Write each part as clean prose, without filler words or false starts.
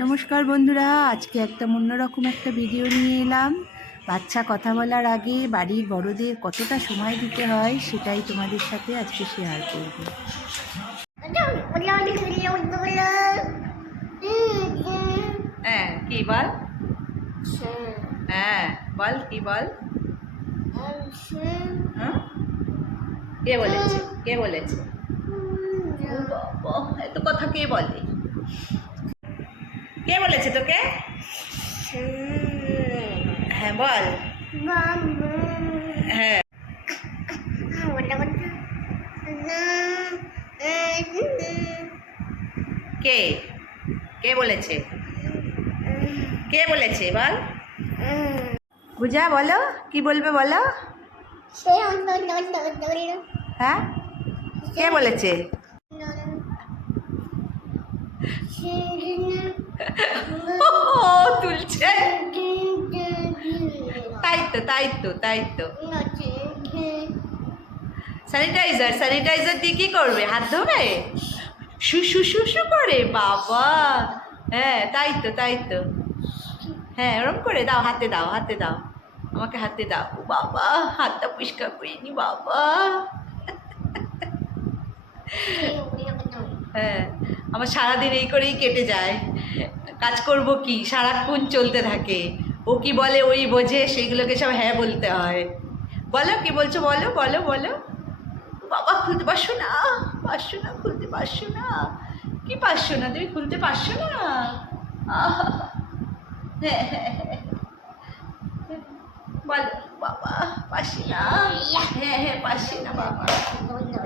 নমস্কার বন্ধুরা, আজকে একটা অন্যরকম একটা ভিডিও নিয়ে এলাম। বাচ্চা কথা বলার আগে বাড়ির বড়দের কতটা সময় দিতে হয় সেটাই তোমাদের সাথে আজকে শেয়ার করব। হ্যাঁ, কি বল? হ্যাঁ বল, কি বল? হ্যাঁ, কে বলেছে? কে বলেছে? ও বাবা, এত কথা কে বলে? কে বলেছে তোকে? হ্যাঁ বল। হ্যাঁ, কে কে বলেছে? কে বলেছে বল? পূজা বলো, কি বলবে বলো? হ্যাঁ, কে বলেছে? ও তুলছে। তাই তো তাই তো তাই তো। স্যানিটাইজার স্যানিটাইজার দিয়ে কি করবে? হাত ধোবে? শুশু শুশু করে বাবা। হ্যাঁ তাই তো তাই তো। হ্যাঁ ওরম করে দাও, হাতে দাও, হাতে দাও, আমাকে হাতে দাও। ও বাবা, হাতটা পরিষ্কার করিনি বাবা। হ্যাঁ, আমার সারাদিন এই করেই কেটে যায়। কাজ করব কি, সারাক্ষণ চলতে থাকে। ও কি বলে ওই বোঝে, সেইগুলোকে সব হ্যাঁ বলতে হয়। বলো কি বলছো, বলো বলো বলো। বাবা খুলতে পারছো না? পারছো না, খুলতে পারছো না? কি পারছো না তুমি, খুলতে পারছো না? আহা, হ্যাঁ হ্যাঁ হ্যাঁ, বলো বাবা পারছি না। হ্যাঁ হ্যাঁ পারছি না বাবা,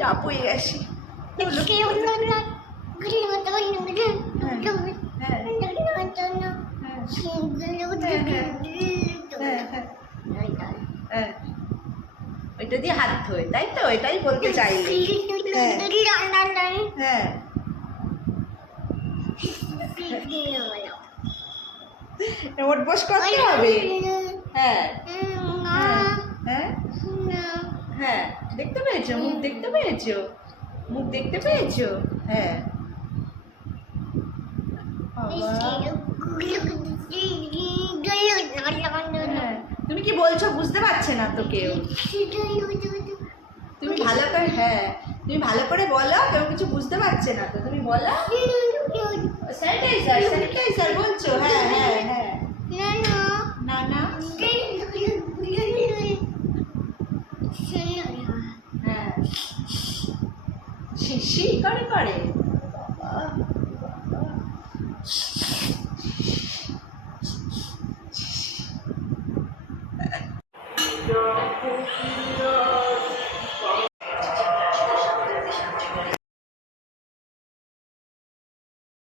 যা পড়ে গেছি। ওইটা দিয়ে হাত ধোয়, তাই তো? এটাই বলতে চাইলে। হ্যাঁ, ওঠ বস করতে হবে। হ্যাঁ হ্যাঁ হ্যাঁ, দেখতে পেয়েছো? মুখ দেখতে পেয়েছো? মুখ দেখতে পেয়েছো? হ্যাঁ, তুমি কি বলছো বুঝতে পারছে না তো কেউ। তুমি ভালো করে, হ্যাঁ তুমি ভালো করে বলো, কেউ কিছু বুঝতে পারছে না তো, তুমি বলো। স্যানিটাইজার স্যানিটাইজার বলছো? হ্যাঁ হ্যাঁ হ্যাঁ। না না, হ্যাঁ শিশি করে করে। বাবা,